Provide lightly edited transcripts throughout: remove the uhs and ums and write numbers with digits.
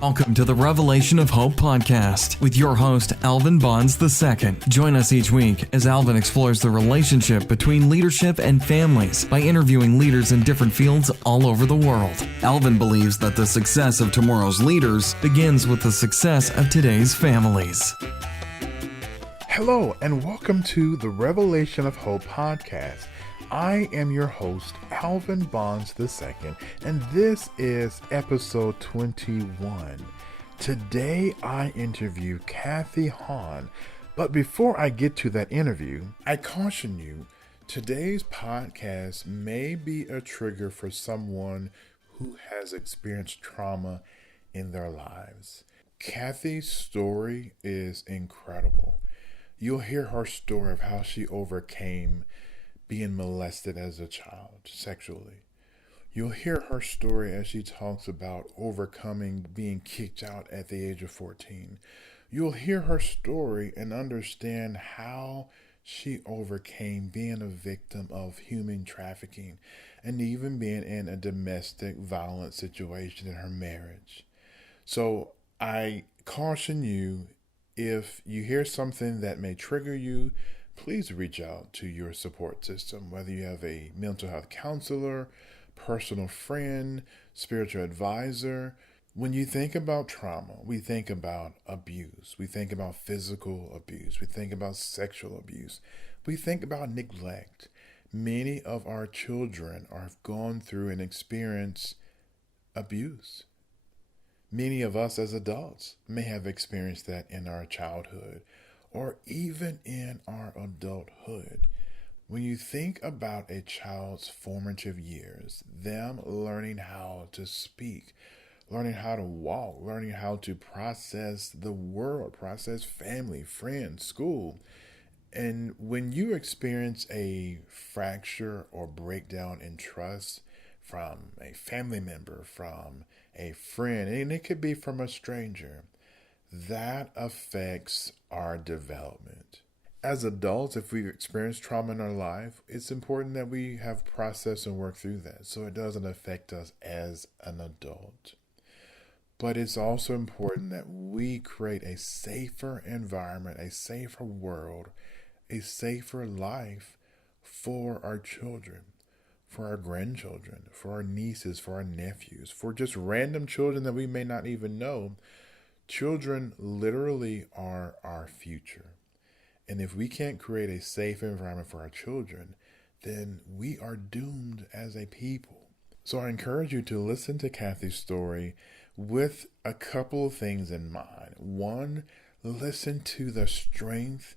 Welcome to the Revelation of Hope podcast with your host, Alvin Bonds II. Join us each week as Alvin explores the relationship between leadership and families by interviewing leaders in different fields all over the world. Alvin believes that the success of tomorrow's leaders begins with the success of today's families. Hello, and welcome to the Revelation of Hope podcast. I am your host, Alvin Bonds II, and this is episode 21. Today I interview Kathy Haan, but before I get to that interview, I caution you, today's podcast may be a trigger for someone who has experienced trauma in their lives. Kathy's story is incredible. You'll hear her story of how she overcame being molested as a child sexually. You'll hear her story as she talks about overcoming being kicked out at the age of 14. You'll hear her story and understand how she overcame being a victim of human trafficking and even being in a domestic violence situation in her marriage. So I caution you, if you hear something that may trigger you, please reach out to your support system, whether you have a mental health counselor, personal friend, spiritual advisor. When you think about trauma, we think about abuse. We think about physical abuse. We think about sexual abuse. We think about neglect. Many of our children have gone through and experienced abuse. Many of us as adults may have experienced that in our childhood or even in our adulthood. When you think about a child's formative years, them learning how to speak, learning how to walk, learning how to process the world, process family, friends, school, and when you experience a fracture or breakdown in trust from a family member, from a friend, and it could be from a stranger, that affects our development. As adults, if we've experienced trauma in our life, it's important that we have processed and worked through that so it doesn't affect us as an adult. But it's also important that we create a safer environment, a safer world, a safer life for our children, for our grandchildren, for our nieces, for our nephews, for just random children that we may not even know. Children literally are our future. And if we can't create a safe environment for our children, then we are doomed as a people. So I encourage you to listen to Kathy's story with a couple of things in mind. One, listen to the strength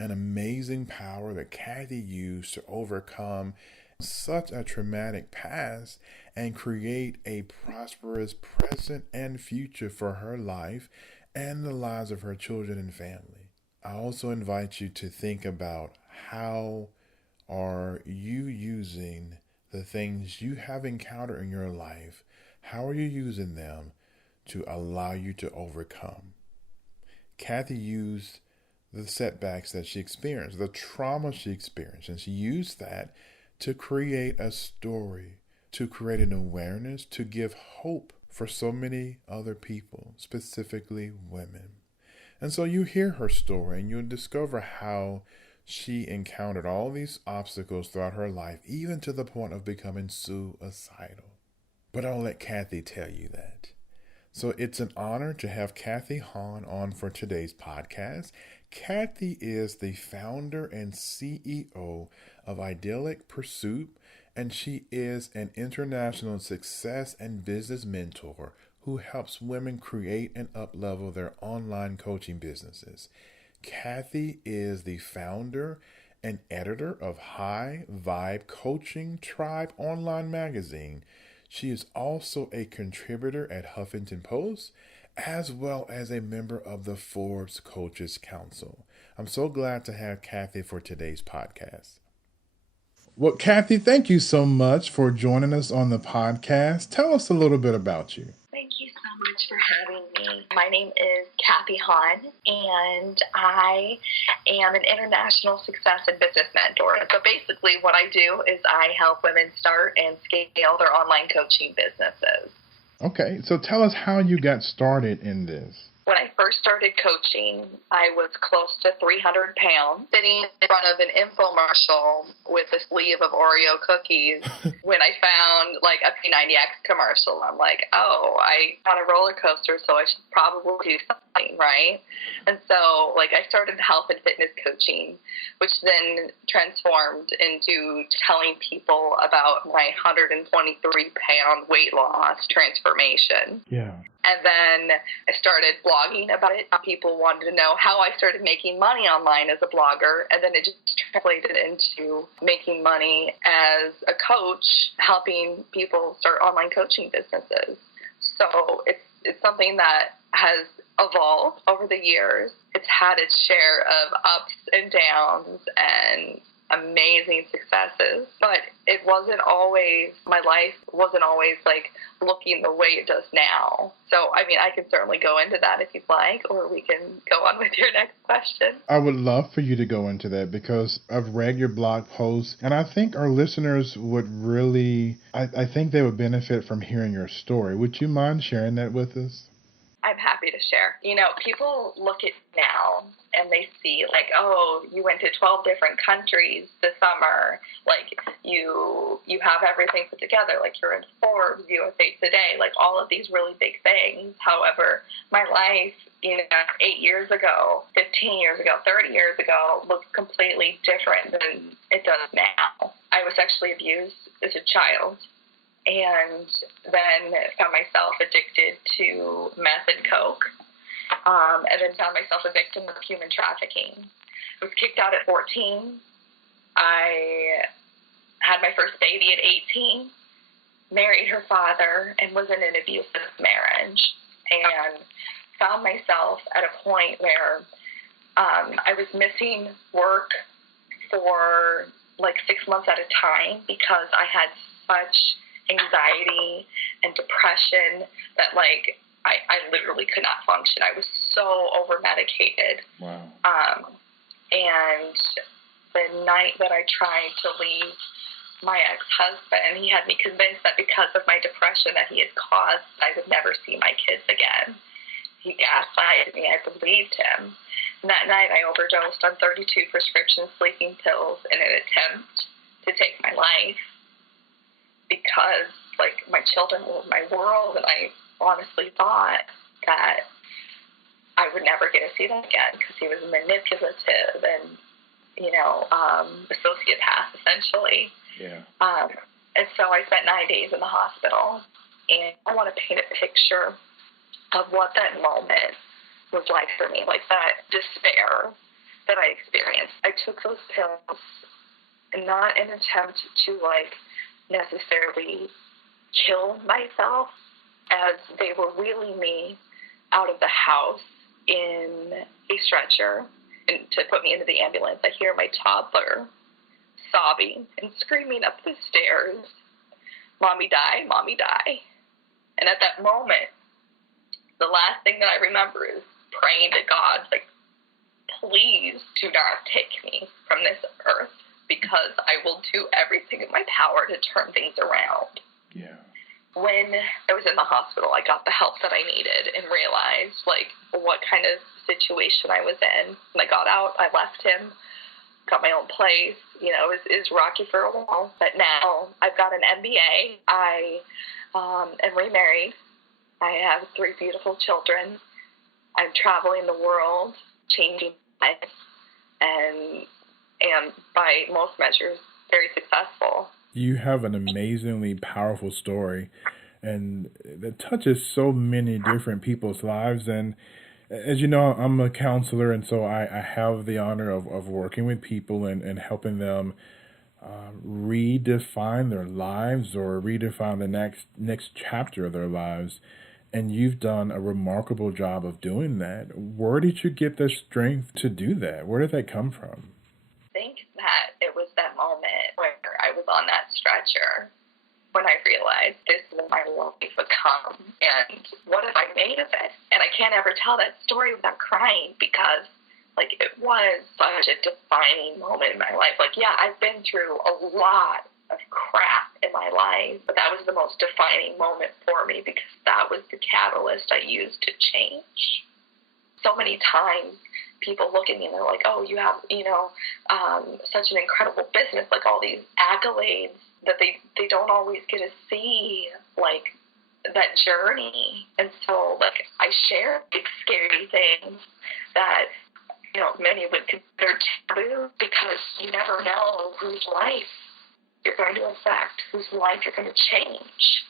and amazing power that Kathy used to overcome such a traumatic past and create a prosperous present and future for her life and the lives of her children and family. I also invite you to think about, how are you using the things you have encountered in your life? How are you using them to allow you to overcome? Kathy used the setbacks that she experienced, the trauma she experienced, and she used that to create a story, to create an awareness, to give hope for so many other people, specifically women. And so you hear her story and you'll discover how she encountered all these obstacles throughout her life, even to the point of becoming suicidal. But I'll let Kathy tell you that. So it's an honor to have Kathy Haan on for today's podcast. Kathy is the founder and CEO of Idyllic Pursuit, and she is an international success and business mentor who helps women create and uplevel their online coaching businesses. Kathy is the founder and editor of High Vibe Coaching Tribe online magazine. She is also a contributor at HuffPost, as well as a member of the Forbes Coaches Council. I'm so glad to have Kathy for today's podcast. Well, Kathy, thank you so much for joining us on the podcast. Tell us a little bit about you. Thank you so much for having me. My name is Kathy Haan, and I am an international success and business mentor. So basically what I do is I help women start and scale their online coaching businesses. Okay, so tell us how you got started in this. When I first started coaching, I was close to 300 pounds, sitting in front of an infomercial with a sleeve of Oreo cookies. When I found like a P90X commercial, I'm like, oh, I want a roller coaster, so I should probably do something, right? And so like I started health and fitness coaching, which then transformed into telling people about my 123-pound weight loss transformation. Yeah. And then I started blogging about it. People wanted to know how I started making money online as a blogger. And then it just translated into making money as a coach, helping people start online coaching businesses. So it's something that has evolved over the years. It's had its share of ups and downs and amazing successes, but it wasn't always, my life wasn't always like looking the way it does now. So, I mean, I can certainly go into that if you'd like, or we can go on with your next question. I would love for you to go into that because I've read your blog posts and I think our listeners would really, I think they would benefit from hearing your story. Would you mind sharing that with us? I'm happy to share. You know, people look at now and they see like, oh, you went to 12 different countries this summer. Like you have everything put together. Like you're in Forbes, USA Today, like all of these really big things. However, my life, 8 years ago, 15 years ago, 30 years ago looks completely different than it does now. I was sexually abused as a child. And then found myself addicted to meth and coke, and then found myself a victim of human trafficking. I was kicked out at 14. I had my first baby at 18, married her father, and was in an abusive marriage, and found myself at a point where I was missing work for like 6 months at a time because I had such anxiety and depression that like I literally could not function. I was so over medicated. Wow. And the night that I tried to leave my ex-husband, he had me convinced that because of my depression that he had caused, I would never see my kids again. He gaslighted me. I believed him. And that night I overdosed on 32 prescription sleeping pills in an attempt to take my life, because like my children were my world, and I honestly thought that I would never get to see them again because he was manipulative and a sociopath essentially. Yeah. And so I spent 9 days in the hospital, and I want to paint a picture of what that moment was like for me, like that despair that I experienced. I took those pills not in an attempt to like necessarily kill myself, as they were wheeling me out of the house in a stretcher and to put me into the ambulance. I hear my toddler sobbing and screaming up the stairs, "Mommy, die, Mommy, die." And at that moment, the last thing that I remember is praying to God, like, please do not take me from this earth, because I will do everything in my power to turn things around. Yeah. When I was in the hospital, I got the help that I needed and realized, like, what kind of situation I was in. When I got out, I left him, got my own place. It was rocky for a while. But now I've got an MBA. I am remarried. I have 3 beautiful children. I'm traveling the world, changing lives, and by most measures, very successful. You have an amazingly powerful story, and that touches so many different people's lives. And as you know, I'm a counselor, and so I have the honor of working with people and helping them redefine their lives or redefine the next chapter of their lives. And you've done a remarkable job of doing that. Where did you get the strength to do that? Where did that come from? I think that it was that moment where I was on that stretcher when I realized this is what my life would become, and what have I made of it? And I can't ever tell that story without crying, because like it was such a defining moment in my life. Like, yeah, I've been through a lot of crap in my life, but that was the most defining moment for me because that was the catalyst I used to change. So many times people look at me and they're like, oh, you have, such an incredible business, like all these accolades that they don't always get to see, like, that journey. And so, like, I share big, scary things that, many would consider taboo because you never know whose life you're going to affect, whose life you're going to change.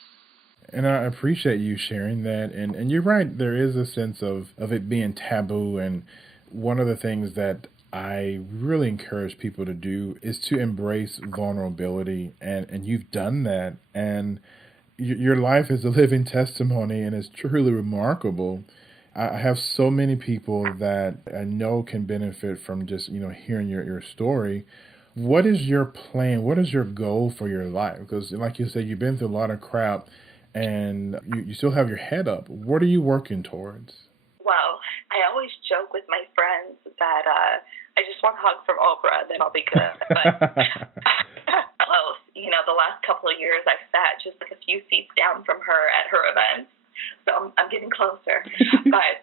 And I appreciate you sharing that. And you're right, there is a sense of it being taboo. And one of the things that I really encourage people to do is to embrace vulnerability. And you've done that. And your life is a living testimony and it's truly remarkable. I have so many people that I know can benefit from just, hearing your story. What is your plan? What is your goal for your life? Because like you said, you've been through a lot of crap and you still have your head up. What are you working towards? Well, I always joke with my friends that I just want a hug from Oprah, then I'll be good. But close. The last couple of years I've sat just like a few seats down from her at her events. So I'm getting closer. But,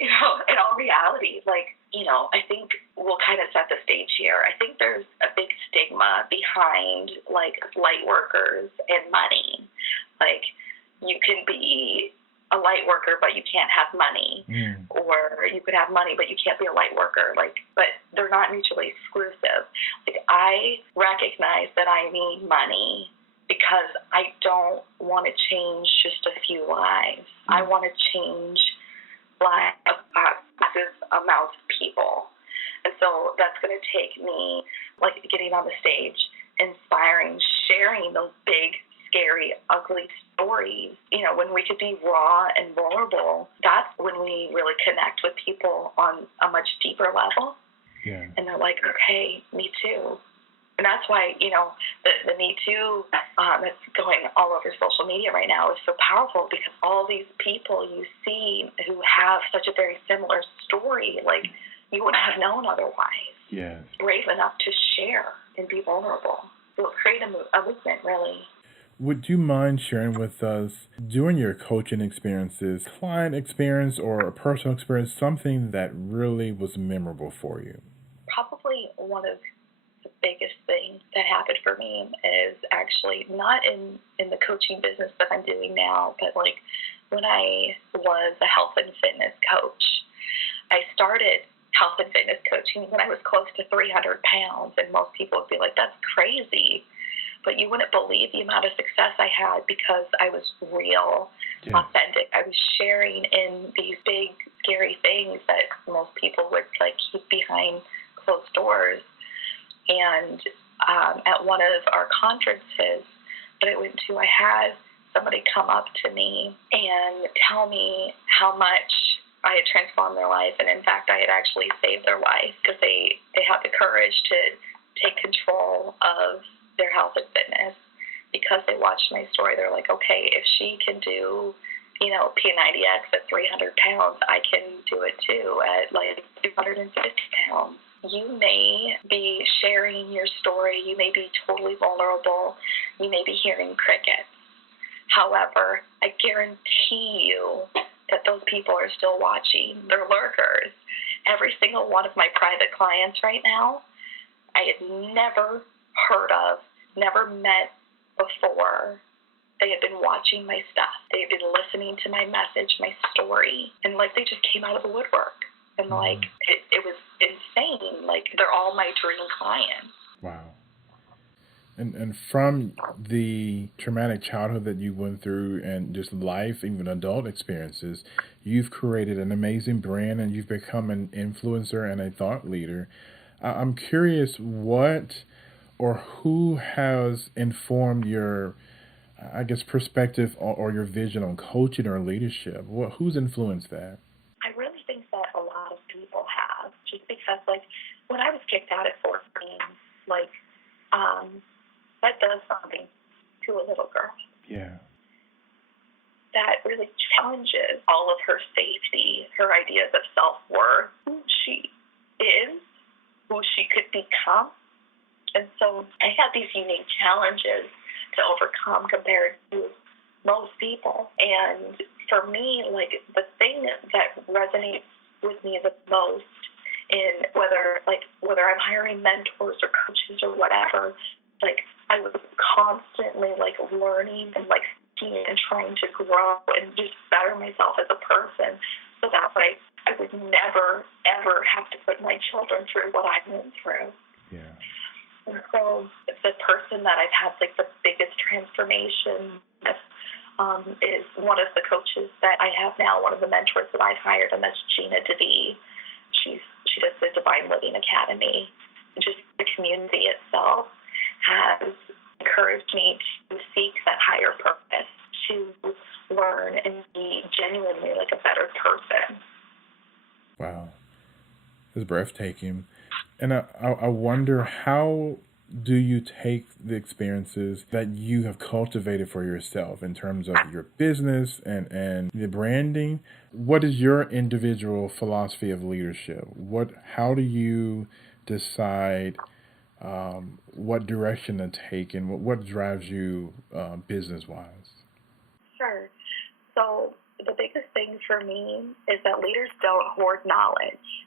in all reality, I think we'll kind of set the stage here. I think there's a big stigma behind, light workers and money. You can be a light worker, but you can't have money. Or you could have money, but you can't be a light worker. But they're not mutually exclusive. I recognize that I need money because I don't want to change just a few lives. I want to change lives of massive amounts of people. And so that's going to take me, getting on the stage, inspiring, sharing those big, scary, ugly stories. When we could be raw and vulnerable, that's when we really connect with people on a much deeper level. Yeah. And they're like, okay, me too. And that's why, the Me Too that's going all over social media right now is so powerful because all these people you see who have such a very similar story, you wouldn't have known otherwise. Yes. Brave enough to share and be vulnerable. So create a movement, really. Would you mind sharing with us, during your coaching experiences, client experience or a personal experience, something that really was memorable for you? Probably one of the biggest things that happened for me is actually not in the coaching business that I'm doing now, but when I was a health and fitness coach. I started health and fitness coaching when I was close to 300 pounds, and most people would be like, that's crazy. But you wouldn't believe the amount of success I had because I was real, authentic. I was sharing in these big, scary things that most people would keep behind closed doors. And at one of our conferences that I went to, I had somebody come up to me and tell me how much I had transformed their life. And in fact, I had actually saved their life because they had the courage to take control of their health and fitness because they watched my story. They're like, okay, if she can do, P90X at 300 pounds, I can do it too at 250 pounds. You may be sharing your story. You may be totally vulnerable. You may be hearing crickets. However, I guarantee you that those people are still watching. They're lurkers. Every single one of my private clients right now, I had never heard of, never met before. They had been watching my stuff. They had been listening to my message, my story, and they just came out of the woodwork. And it was insane. They're all my dream clients. Wow. And from the traumatic childhood that you went through and just life, even adult experiences, you've created an amazing brand and you've become an influencer and a thought leader. I'm curious what or who has informed your, perspective or your vision on coaching or leadership. Who's influenced that? I really think that a lot of people have, just because, when I was kicked out at 14, that does something to a little girl. Yeah. That really challenges all of her safety, her ideas of self-worth, who she is, who she could become. And so I had these unique challenges to overcome compared to most people. And for me, like, the thing that resonates with me the most in whether I'm hiring mentors or coaches or whatever, like, I was constantly like learning and like seeking and trying to grow and just better myself as a person, so that way I would never ever have to put my children through what I went through. Yeah. And so the person that I've had like the biggest transformation with is one of the coaches that I have now, one of the mentors that I've hired, and that's Gina DeVee. She does the Divine Living Academy. Just the community itself has encouraged me to seek that higher purpose, to learn and be genuinely like a better person. Wow. It's breathtaking. And I wonder, how do you take the experiences that you have cultivated for yourself in terms of your business and the branding? What is your individual philosophy of leadership? How do you decide what direction to take, and what drives you business-wise? Sure. So the biggest thing for me is that leaders don't hoard knowledge.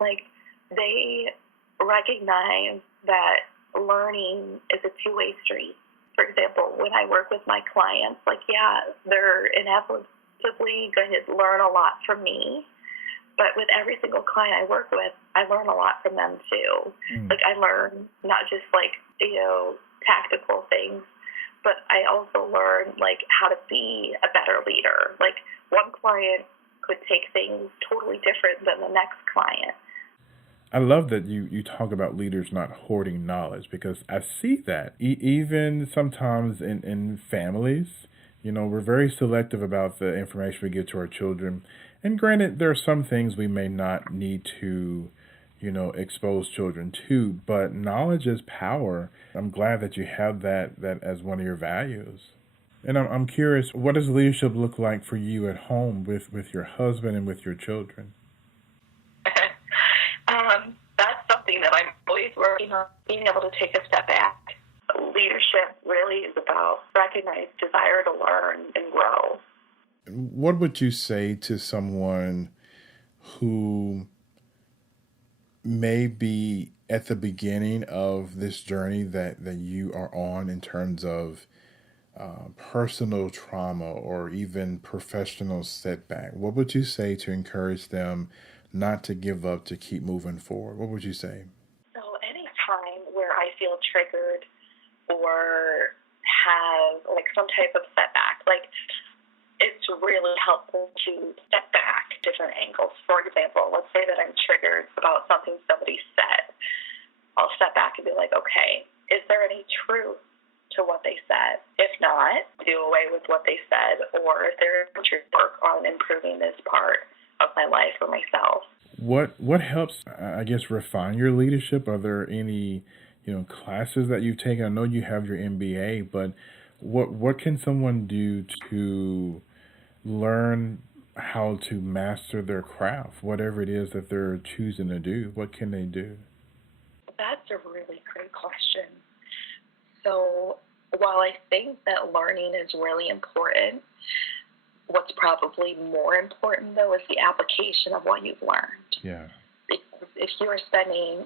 Like, they recognize that learning is a two-way street. For example, when I work with my clients, like, yeah, they're inevitably going to learn a lot from me, but with every single client I work with, I learn a lot from them too. Like, I learn not just like, tactical things, but I also learn like how to be a better leader. Like, one client could take things totally different than the next client. I love that you talk about leaders not hoarding knowledge, because I see that even sometimes in families. We're very selective about the information we give to our children. And granted, there are some things we may not need to, expose children to, but knowledge is power. I'm glad that you have that as one of your values. And I'm curious, what does leadership look like for you at home with your husband and with your children? That's something that I'm always working on, being able to take a step back. Leadership really is about recognized desire to learn and grow. What would you say to someone who may be at the beginning of this journey that you are on in terms of personal trauma or even professional setback? What would you say to encourage them not to give up, to keep moving forward? What would you say? So any time where I feel triggered or have like some type of setback, like, it's really helpful to step back different angles. For example, let's say that I'm triggered about something somebody said. I'll step back and be like, okay, is there any truth to what they said? If not, do away with what they said, or if there is truth, work on improving this part of my life or myself. What helps, I guess, refine your leadership? Are there any, classes that you've taken? I know you have your MBA, but what can someone do to learn how to master their craft, whatever it is that they're choosing to do? What can they do? That's a really great question. So while I think that learning is really important, what's probably more important, though, is the application of what you've learned. Yeah. Because if you're spending,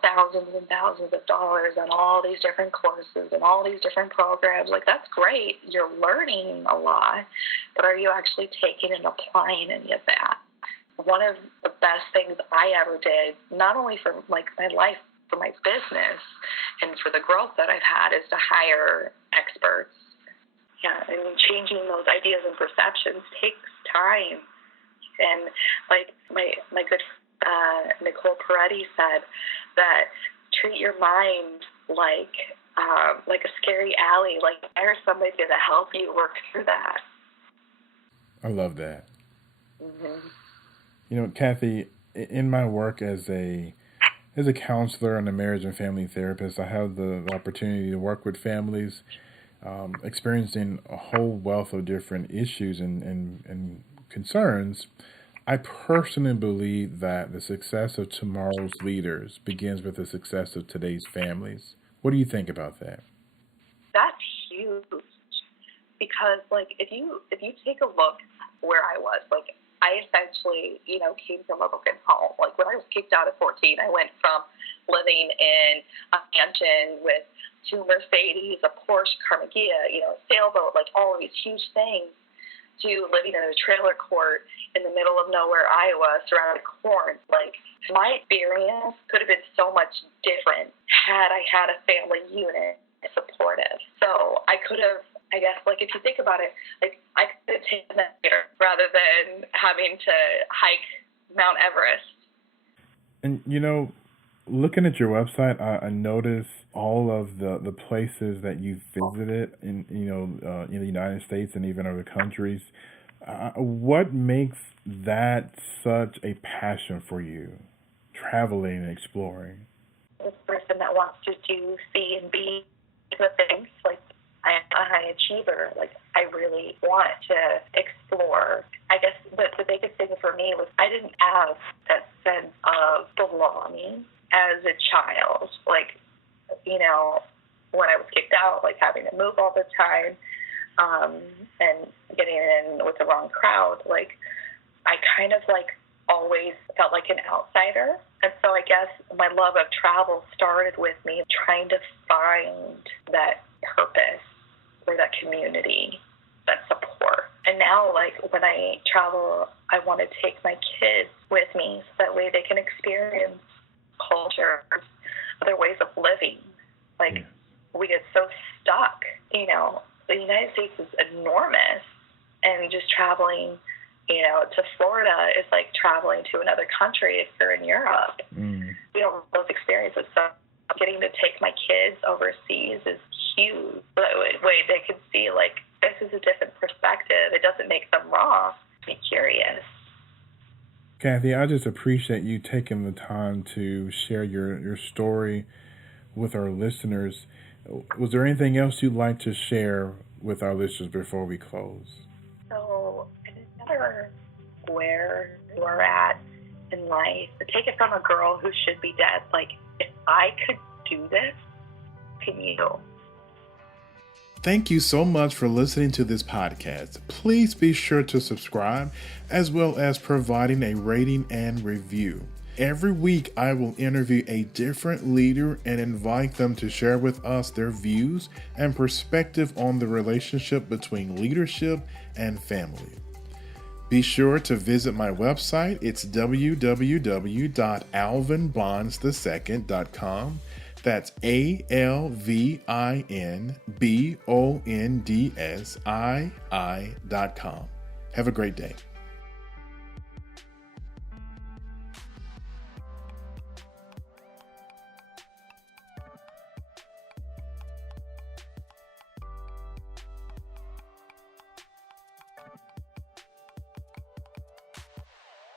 thousands and thousands of dollars on all these different courses and all these different programs, like, that's great. You're learning a lot, but are you actually taking and applying any of that? One of the best things I ever did, not only for like my life, for my business and for the growth that I've had, is to hire experts. Yeah, and changing those ideas and perceptions takes time. And like my good Nicole Peretti said, that treat your mind like a scary alley. Like, hire somebody to help you work through that. I love that. Mm-hmm. Kathy, in my work as a counselor and a marriage and family therapist, I have the opportunity to work with families experiencing a whole wealth of different issues and concerns. I personally believe that the success of tomorrow's leaders begins with the success of today's families. What do you think about that? That's huge. because like if you take a look where I was, like I essentially, came from a broken home. Like when I was kicked out at 14, I went from living in a mansion with 2 Mercedes, a Porsche Carnegie, a sailboat, like all of these huge things, to living in a trailer court in the middle of nowhere, Iowa, surrounded by corn. Like my experience could have been so much different had I had a family unit supportive. So I could have, I guess, like if you think about it, like I could have taken that later rather than having to hike Mount Everest. And looking at your website, I noticed all of the places that you've visited in in the United States and even other countries. What makes that such a passion for you, traveling and exploring? This person that wants to do, see, and be the things, like I am a high achiever. Like I really want to explore. I guess the biggest thing for me was I didn't have that sense of belonging as a child. Like, when I was kicked out, like having to move all the time, and getting in with the wrong crowd, like I kind of like always felt like an outsider. And so I guess my love of travel started with me trying to find that purpose or that community, that support. And now, like, when I travel, I want to take my kids with me so that way they can experience cultures, other ways of living. Like, we get so stuck, the United States is enormous, and just traveling, to Florida is like traveling to another country if you're in Europe. We don't have those experiences. So getting to take my kids overseas is huge. That way they can see, like, this is a different perspective. It doesn't make them wrong. Be curious. Kathy, I just appreciate you taking the time to share your story with our listeners. Was there anything else you'd like to share with our listeners before we close? So it doesn't matter where you are at in life. Take it from a girl who should be dead. Like, if I could do this, can you? Thank you so much for listening to this podcast. Please be sure to subscribe, as well as providing a rating and review. Every week, I will interview a different leader and invite them to share with us their views and perspective on the relationship between leadership and family. Be sure to visit my website. It's www.alvinbonds2nd.com. That's ALVINBONDSII.com. Have a great day.